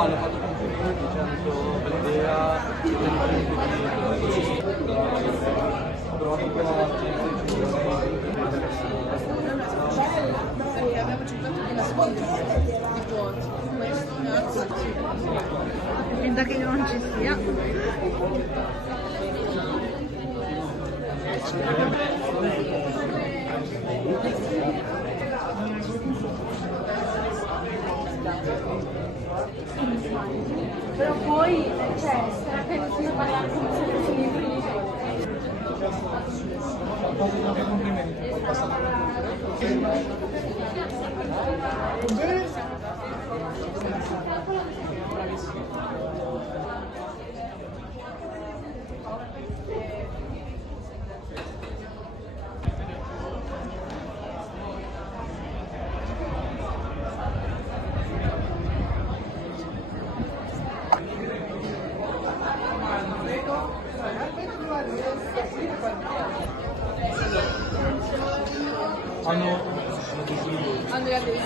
hanno fatto complimenti dicendo bella idea, però tipo e abbiamo cercato di nascondere tipo questo e altro. Finta che io non ci sia. Però poi, cioè, sarà che non si parlare con i libri. complimenti. Hanno Andrea Dei.